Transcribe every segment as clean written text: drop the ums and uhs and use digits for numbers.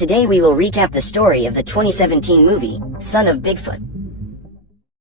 Today we will recap the story of the 2017 movie, Son of Bigfoot.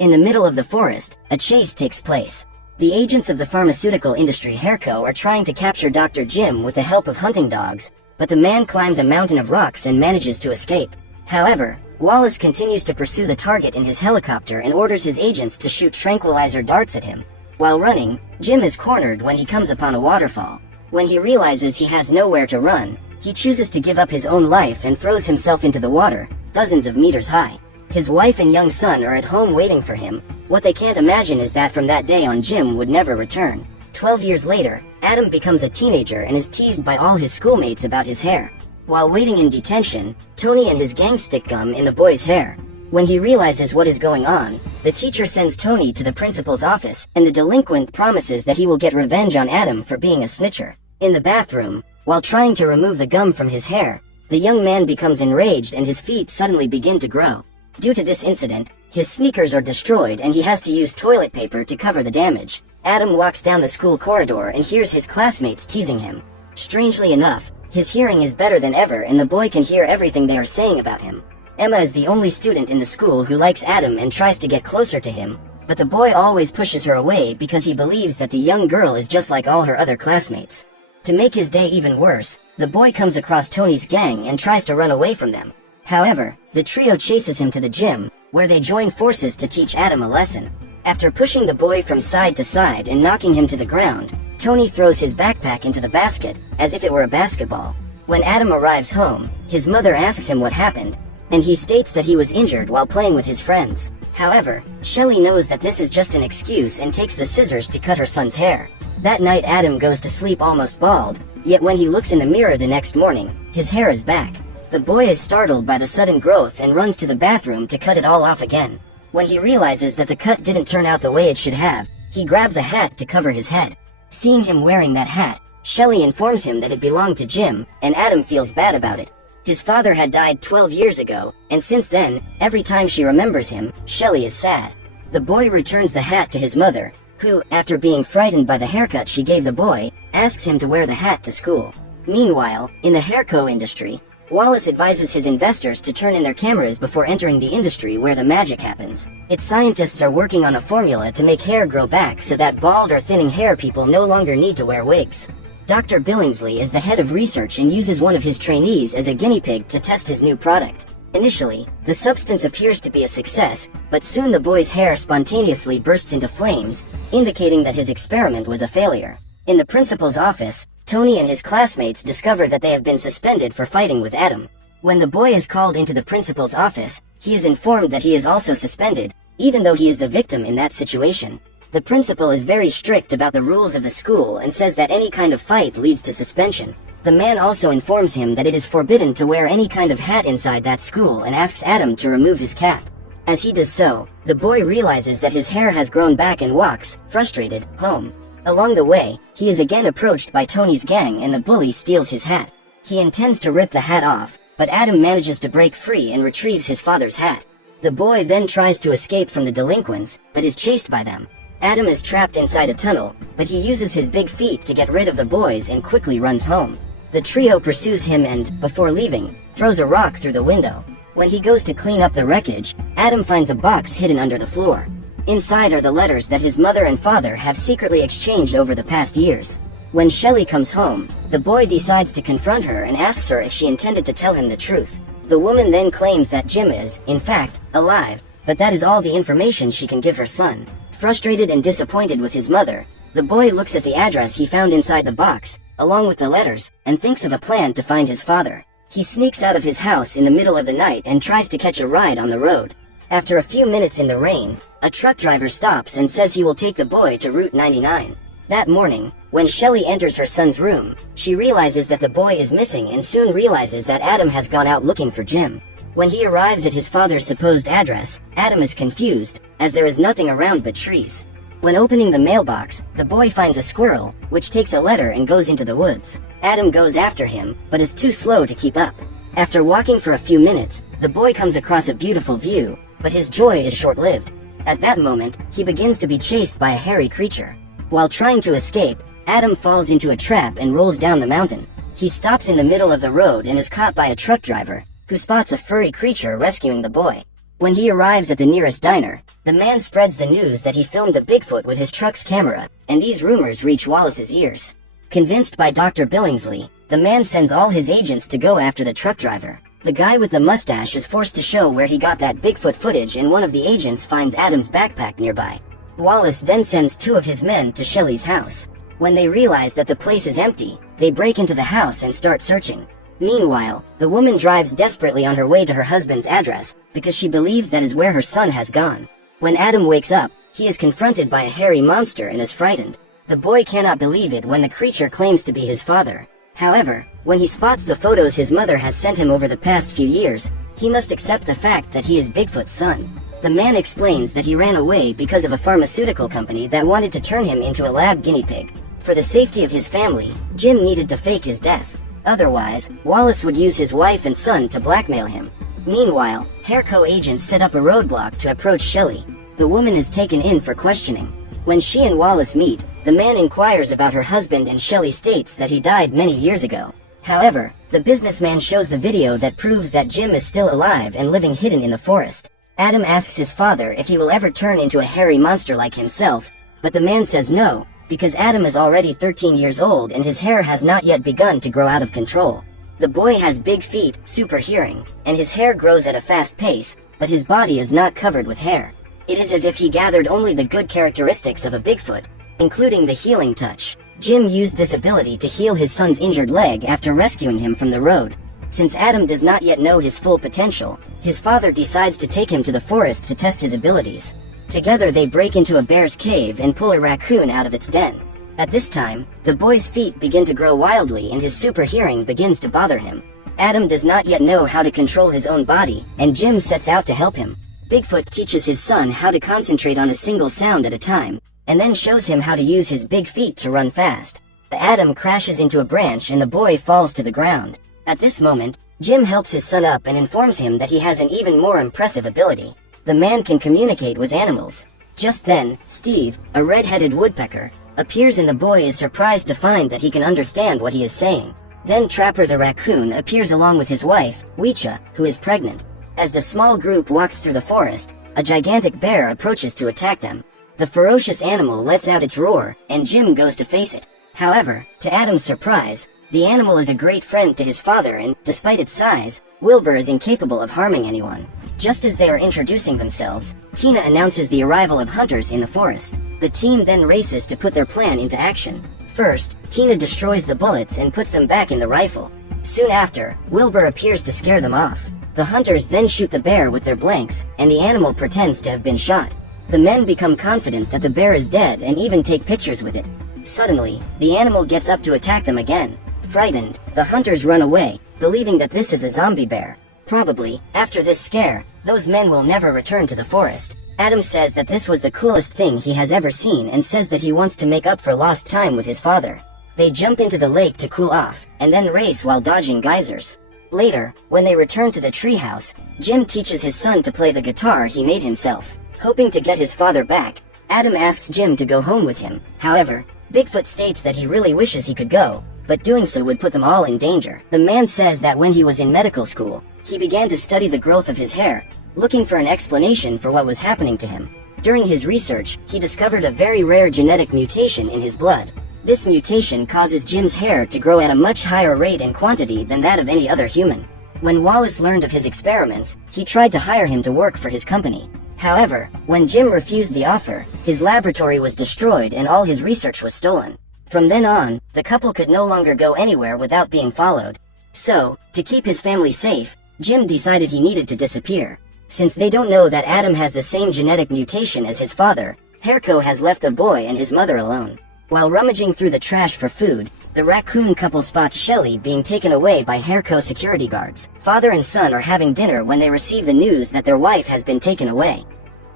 In the middle of the forest, a chase takes place. The agents of the pharmaceutical industry Hairco are trying to capture Dr. Jim with the help of hunting dogs, but the man climbs a mountain of rocks and manages to escape. However, Wallace continues to pursue the target in his helicopter and orders his agents to shoot tranquilizer darts at him. While running, Jim is cornered when he comes upon a waterfall. When he realizes he has nowhere to run, he chooses to give up his own life and throws himself into the water, dozens of meters high. His wife and young son are at home waiting for him. What they can't imagine is that from that day on Jim would never return. 12 years later, Adam becomes a teenager and is teased by all his schoolmates about his hair. While waiting in detention, Tony and his gang stick gum in the boy's hair. When he realizes what is going on, the teacher sends Tony to the principal's office, and the delinquent promises that he will get revenge on Adam for being a snitcher. In the bathroom, while trying to remove the gum from his hair, the young man becomes enraged and his feet suddenly begin to grow. Due to this incident, his sneakers are destroyed and he has to use toilet paper to cover the damage. Adam walks down the school corridor and hears his classmates teasing him. Strangely enough, his hearing is better than ever and the boy can hear everything they are saying about him. Emma is the only student in the school who likes Adam and tries to get closer to him, but the boy always pushes her away because he believes that the young girl is just like all her other classmates. To make his day even worse, the boy comes across Tony's gang and tries to run away from them. However, the trio chases him to the gym, where they join forces to teach Adam a lesson. After pushing the boy from side to side and knocking him to the ground, Tony throws his backpack into the basket, as if it were a basketball. When Adam arrives home, his mother asks him what happened, and he states that he was injured while playing with his friends. However, Shelley knows that this is just an excuse and takes the scissors to cut her son's hair. That night Adam goes to sleep almost bald, yet when he looks in the mirror the next morning, his hair is back. The boy is startled by the sudden growth and runs to the bathroom to cut it all off again. When he realizes that the cut didn't turn out the way it should have, he grabs a hat to cover his head. Seeing him wearing that hat, Shelley informs him that it belonged to Jim, and Adam feels bad about it. His father had died 12 years ago, and since then, every time she remembers him, Shelley is sad. The boy returns the hat to his mother, who, after being frightened by the haircut she gave the boy, asks him to wear the hat to school. Meanwhile, in the hairco industry, Wallace advises his investors to turn in their cameras before entering the industry where the magic happens. Its scientists are working on a formula to make hair grow back so that bald or thinning hair people no longer need to wear wigs. Dr. Billingsley is the head of research and uses one of his trainees as a guinea pig to test his new product. Initially, the substance appears to be a success, but soon the boy's hair spontaneously bursts into flames, indicating that his experiment was a failure. In the principal's office, Tony and his classmates discover that they have been suspended for fighting with Adam. When the boy is called into the principal's office, he is informed that he is also suspended, even though he is the victim in that situation. The principal is very strict about the rules of the school and says that any kind of fight leads to suspension. The man also informs him that it is forbidden to wear any kind of hat inside that school and asks Adam to remove his cap. As he does so, the boy realizes that his hair has grown back and walks, frustrated, home. Along the way, he is again approached by Tony's gang and the bully steals his hat. He intends to rip the hat off, but Adam manages to break free and retrieves his father's hat. The boy then tries to escape from the delinquents, but is chased by them. Adam is trapped inside a tunnel, but he uses his big feet to get rid of the boys and quickly runs home. The trio pursues him and, before leaving, throws a rock through the window. When he goes to clean up the wreckage, Adam finds a box hidden under the floor. Inside are the letters that his mother and father have secretly exchanged over the past years. When Shelley comes home, the boy decides to confront her and asks her if she intended to tell him the truth. The woman then claims that Jim is, in fact, alive, but that is all the information she can give her son. Frustrated and disappointed with his mother, the boy looks at the address he found inside the box, along with the letters, and thinks of a plan to find his father. He sneaks out of his house in the middle of the night and tries to catch a ride on the road. After a few minutes in the rain, a truck driver stops and says he will take the boy to Route 99. That morning, when Shelley enters her son's room, she realizes that the boy is missing and soon realizes that Adam has gone out looking for Jim. When he arrives at his father's supposed address, Adam is confused, as there is nothing around but trees. When opening the mailbox, the boy finds a squirrel, which takes a letter and goes into the woods. Adam goes after him, but is too slow to keep up. After walking for a few minutes, the boy comes across a beautiful view, but his joy is short-lived. At that moment, he begins to be chased by a hairy creature. While trying to escape, Adam falls into a trap and rolls down the mountain. He stops in the middle of the road and is caught by a truck driver, who spots a furry creature rescuing the boy. When he arrives at the nearest diner, the man spreads the news that he filmed the Bigfoot with his truck's camera, and these rumors reach Wallace's ears. Convinced by Dr. Billingsley, the man sends all his agents to go after the truck driver. The guy with the mustache is forced to show where he got that Bigfoot footage, and one of the agents finds Adam's backpack nearby. Wallace then sends 2 of his men to Shelley's house. When they realize that the place is empty, they break into the house and start searching. Meanwhile, the woman drives desperately on her way to her husband's address, because she believes that is where her son has gone. When Adam wakes up, he is confronted by a hairy monster and is frightened. The boy cannot believe it when the creature claims to be his father. However, when he spots the photos his mother has sent him over the past few years, he must accept the fact that he is Bigfoot's son. The man explains that he ran away because of a pharmaceutical company that wanted to turn him into a lab guinea pig. For the safety of his family, Jim needed to fake his death. Otherwise, Wallace would use his wife and son to blackmail him. Meanwhile, Hairco agents set up a roadblock to approach Shelley. The woman is taken in for questioning. When she and Wallace meet, the man inquires about her husband and Shelley states that he died many years ago. However, the businessman shows the video that proves that Jim is still alive and living hidden in the forest. Adam asks his father if he will ever turn into a hairy monster like himself, but the man says no, because Adam is already 13 years old and his hair has not yet begun to grow out of control. The boy has big feet, super hearing, and his hair grows at a fast pace, but his body is not covered with hair. It is as if he gathered only the good characteristics of a Bigfoot, including the healing touch. Jim used this ability to heal his son's injured leg after rescuing him from the road. Since Adam does not yet know his full potential, his father decides to take him to the forest to test his abilities. Together they break into a bear's cave and pull a raccoon out of its den. At this time, the boy's feet begin to grow wildly and his super hearing begins to bother him. Adam does not yet know how to control his own body, and Jim sets out to help him. Bigfoot teaches his son how to concentrate on a single sound at a time, and then shows him how to use his big feet to run fast. Adam crashes into a branch and the boy falls to the ground. At this moment, Jim helps his son up and informs him that he has an even more impressive ability. The man can communicate with animals. Just then, Steve, a red-headed woodpecker, appears and the boy is surprised to find that he can understand what he is saying. Then Trapper the raccoon appears along with his wife, Weecha, who is pregnant. As the small group walks through the forest, a gigantic bear approaches to attack them. The ferocious animal lets out its roar, and Jim goes to face it. However, to Adam's surprise, the animal is a great friend to his father and, despite its size, Wilbur is incapable of harming anyone. Just as they are introducing themselves, Tina announces the arrival of hunters in the forest. The team then races to put their plan into action. First, Tina destroys the bullets and puts them back in the rifle. Soon after, Wilbur appears to scare them off. The hunters then shoot the bear with their blanks, and the animal pretends to have been shot. The men become confident that the bear is dead and even take pictures with it. Suddenly, the animal gets up to attack them again. Frightened, the hunters run away, believing that this is a zombie bear. Probably, after this scare, those men will never return to the forest. Adam says that this was the coolest thing he has ever seen and says that he wants to make up for lost time with his father. They jump into the lake to cool off, and then race while dodging geysers. Later, when they return to the treehouse, Jim teaches his son to play the guitar he made himself. Hoping to get his father back, Adam asks Jim to go home with him. However, Bigfoot states that he really wishes he could go, but doing so would put them all in danger. The man says that when he was in medical school, he began to study the growth of his hair, looking for an explanation for what was happening to him. During his research, he discovered a very rare genetic mutation in his blood. This mutation causes Jim's hair to grow at a much higher rate and quantity than that of any other human. When Wallace learned of his experiments, he tried to hire him to work for his company. However, when Jim refused the offer, his laboratory was destroyed and all his research was stolen. From then on, the couple could no longer go anywhere without being followed. So, to keep his family safe, Jim decided he needed to disappear. Since they don't know that Adam has the same genetic mutation as his father, Hairco has left the boy and his mother alone. While rummaging through the trash for food, the raccoon couple spots Shelley being taken away by Hairco security guards. Father and son are having dinner when they receive the news that their wife has been taken away.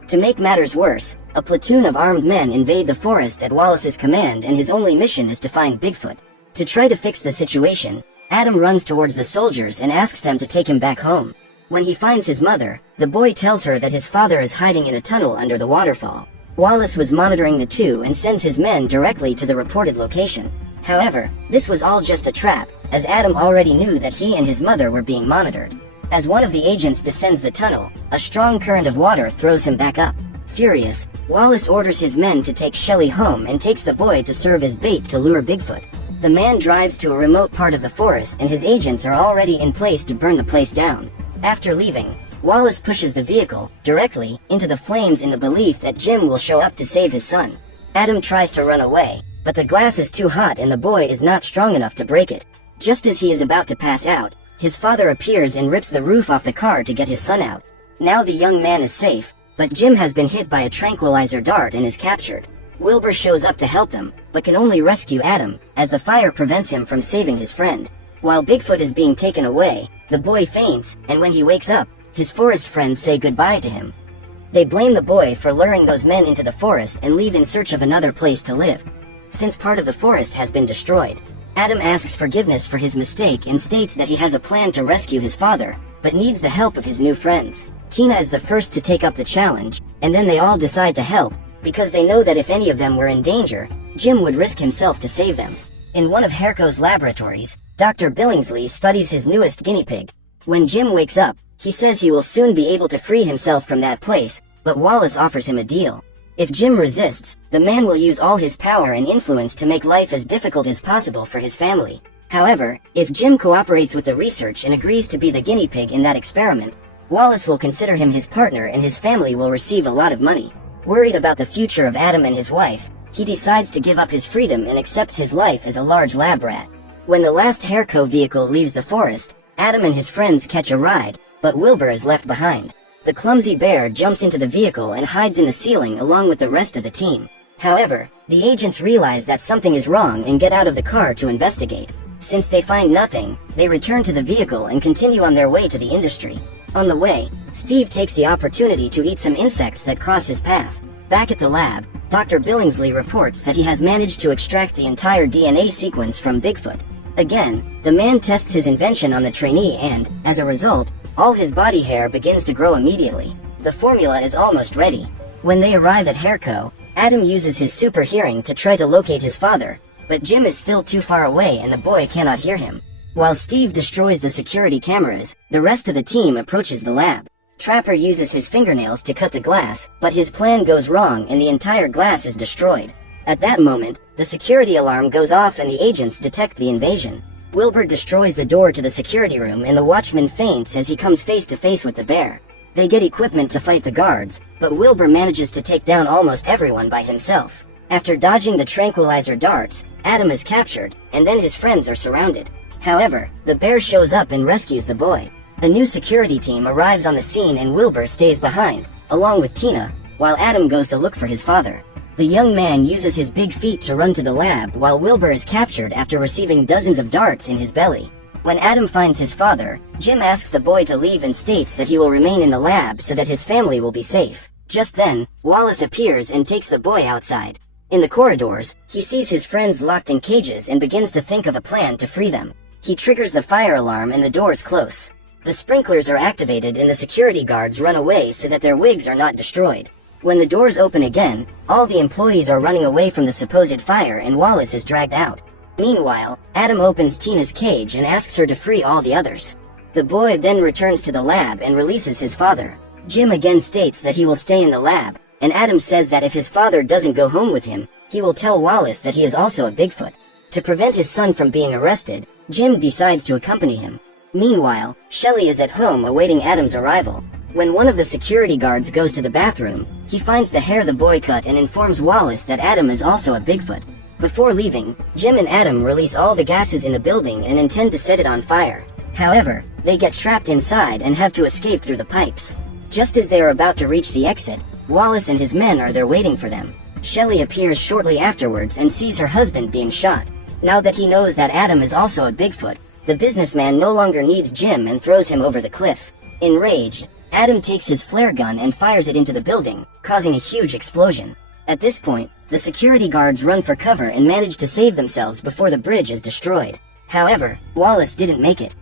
To make matters worse, a platoon of armed men invade the forest at Wallace's command and his only mission is to find Bigfoot. To try to fix the situation, Adam runs towards the soldiers and asks them to take him back home. When he finds his mother, the boy tells her that his father is hiding in a tunnel under the waterfall. Wallace was monitoring the two and sends his men directly to the reported location. However, this was all just a trap, as Adam already knew that he and his mother were being monitored. As one of the agents descends the tunnel, a strong current of water throws him back up. Furious, Wallace orders his men to take Shelley home and takes the boy to serve as bait to lure Bigfoot. The man drives to a remote part of the forest and his agents are already in place to burn the place down. After leaving, Wallace pushes the vehicle directly into the flames in the belief that Jim will show up to save his son. Adam tries to run away, but the glass is too hot and the boy is not strong enough to break it. Just as he is about to pass out, his father appears and rips the roof off the car to get his son out. Now the young man is safe, but Jim has been hit by a tranquilizer dart and is captured. Wilbur shows up to help them, but can only rescue Adam, as the fire prevents him from saving his friend. While Bigfoot is being taken away, the boy faints, and when he wakes up, his forest friends say goodbye to him. They blame the boy for luring those men into the forest and leave in search of another place to live. Since part of the forest has been destroyed, Adam asks forgiveness for his mistake and states that he has a plan to rescue his father, but needs the help of his new friends. Tina is the first to take up the challenge, and then they all decide to help, because they know that if any of them were in danger, Jim would risk himself to save them. In one of Herco's laboratories, Dr. Billingsley studies his newest guinea pig. When Jim wakes up, he says he will soon be able to free himself from that place, but Wallace offers him a deal. If Jim resists, the man will use all his power and influence to make life as difficult as possible for his family. However, if Jim cooperates with the research and agrees to be the guinea pig in that experiment, Wallace will consider him his partner and his family will receive a lot of money. Worried about the future of Adam and his wife, he decides to give up his freedom and accepts his life as a large lab rat. When the last Herco vehicle leaves the forest, Adam and his friends catch a ride, but Wilbur is left behind. The clumsy bear jumps into the vehicle and hides in the ceiling along with the rest of the team. However, the agents realize that something is wrong and get out of the car to investigate. Since they find nothing, they return to the vehicle and continue on their way to the industry. On the way, Steve takes the opportunity to eat some insects that cross his path. Back at the lab, Dr. Billingsley reports that he has managed to extract the entire DNA sequence from Bigfoot. Again, the man tests his invention on the trainee and, as a result, all his body hair begins to grow immediately. The formula is almost ready. When they arrive at Herco, Adam uses his super hearing to try to locate his father, but Jim is still too far away and the boy cannot hear him. While Steve destroys the security cameras, the rest of the team approaches the lab. Trapper uses his fingernails to cut the glass, but his plan goes wrong and the entire glass is destroyed. At that moment, the security alarm goes off and the agents detect the invasion. Wilbur destroys the door to the security room and the watchman faints as he comes face to face with the bear. They get equipment to fight the guards, but Wilbur manages to take down almost everyone by himself. After dodging the tranquilizer darts, Adam is captured, and then his friends are surrounded. However, the bear shows up and rescues the boy. A new security team arrives on the scene and Wilbur stays behind, along with Tina, while Adam goes to look for his father. The young man uses his big feet to run to the lab while Wilbur is captured after receiving dozens of darts in his belly. When Adam finds his father, Jim asks the boy to leave and states that he will remain in the lab so that his family will be safe. Just then, Wallace appears and takes the boy outside. In the corridors, he sees his friends locked in cages and begins to think of a plan to free them. He triggers the fire alarm and the doors close. The sprinklers are activated and the security guards run away so that their wigs are not destroyed. When the doors open again, all the employees are running away from the supposed fire and Wallace is dragged out. Meanwhile, Adam opens Tina's cage and asks her to free all the others. The boy then returns to the lab and releases his father. Jim again states that he will stay in the lab, and Adam says that if his father doesn't go home with him, he will tell Wallace that he is also a Bigfoot. To prevent his son from being arrested, Jim decides to accompany him. Meanwhile, Shelley is at home awaiting Adam's arrival. When one of the security guards goes to the bathroom, he finds the hair the boy cut and informs Wallace that Adam is also a Bigfoot. Before leaving, Jim and Adam release all the gases in the building and intend to set it on fire. However, they get trapped inside and have to escape through the pipes. Just as they are about to reach the exit, Wallace and his men are there waiting for them. Shelley appears shortly afterwards and sees her husband being shot. Now that he knows that Adam is also a Bigfoot, the businessman no longer needs Jim and throws him over the cliff. Enraged, Adam takes his flare gun and fires it into the building, causing a huge explosion. At this point, the security guards run for cover and manage to save themselves before the bridge is destroyed. However, Wallace didn't make it.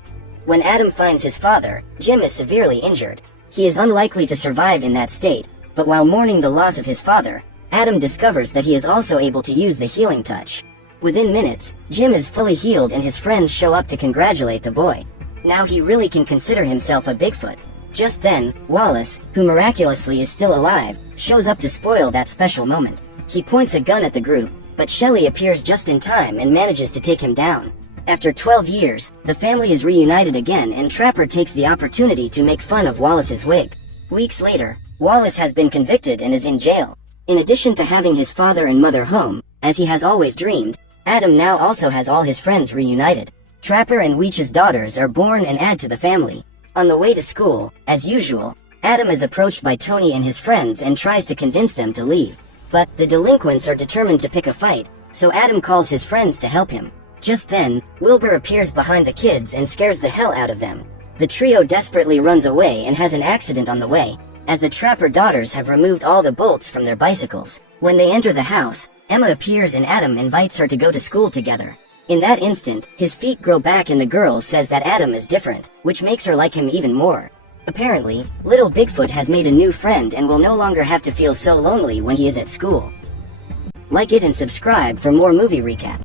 When Adam finds his father, Jim is severely injured. He is unlikely to survive in that state, but while mourning the loss of his father, Adam discovers that he is also able to use the healing touch. Within minutes, Jim is fully healed and his friends show up to congratulate the boy. Now he really can consider himself a Bigfoot. Just then, Wallace, who miraculously is still alive, shows up to spoil that special moment. He points a gun at the group, but Shelley appears just in time and manages to take him down. After 12 years, the family is reunited again and Trapper takes the opportunity to make fun of Wallace's wig. Weeks later, Wallace has been convicted and is in jail. In addition to having his father and mother home, as he has always dreamed, Adam now also has all his friends reunited. Trapper and Weech's daughters are born and add to the family. On the way to school, as usual, Adam is approached by Tony and his friends and tries to convince them to leave. But the delinquents are determined to pick a fight, so Adam calls his friends to help him. Just then, Wilbur appears behind the kids and scares the hell out of them. The trio desperately runs away and has an accident on the way, as the Trapper daughters have removed all the bolts from their bicycles. When they enter the house, Emma appears and Adam invites her to go to school together. In that instant, his feet grow back and the girl says that Adam is different, which makes her like him even more. Apparently, little Bigfoot has made a new friend and will no longer have to feel so lonely when he is at school. Like it and subscribe for more movie recap.